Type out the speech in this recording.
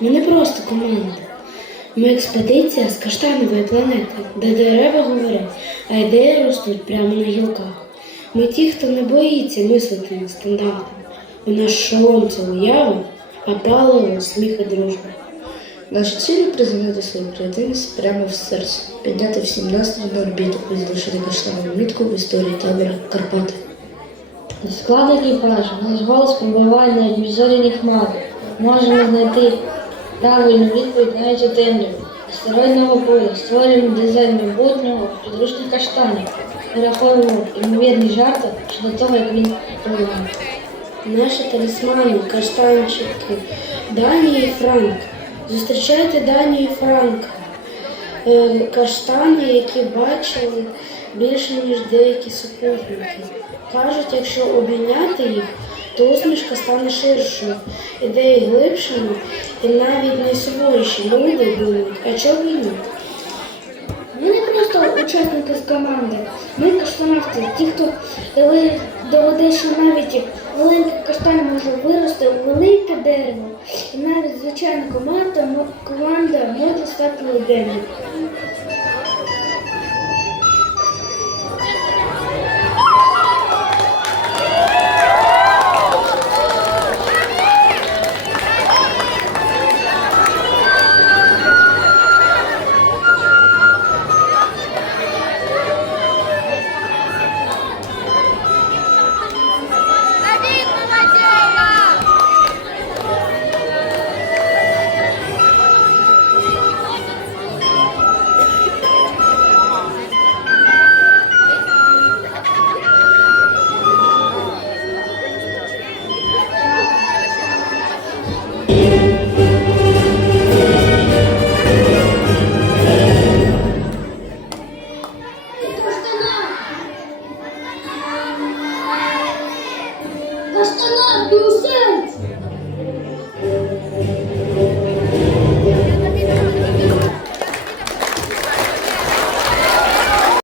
Ми не просто команда. Ми експедиція з каштанової планети, де дерева говорять, а ідеї ростуть прямо на гілках. Ми ті, хто не боїться мислити нестандартно. У наш шолом це уяви, а паливо сміх і дружба. Наша ціль призвонити свою креативність прямо в серце, підняти всім настрій на орбіту і залишити каштанову мітку в історії табора Карпати. Склад екіпажу, наш голос побиває на зоряні хмари. Можемо знайти правильну відповідь навіть темряві. Астероїдного поля створюємо дизайн майбутнього підручних каштанів. Переховуємо ймовірні жарти щодо того, як він пролунає. Наші талісмани, каштанчики, Дані і Франк. Зустрічайте Дані і Франка. Е, Каштани, які бачили більше, ніж деякі супутники. Кажуть, якщо обійняти їх, то усмішка стане ширшою, ідеї глибшими і навіть найсуворіші люди думають, а чого ні? Ми не просто учасники з команди, ми каштанавти, ті, хто доведе, що навіть маленький каштан може вирости у велике дерево. І навіть звичайна команда, команда може стати легендою. Hasta lá, Dulce!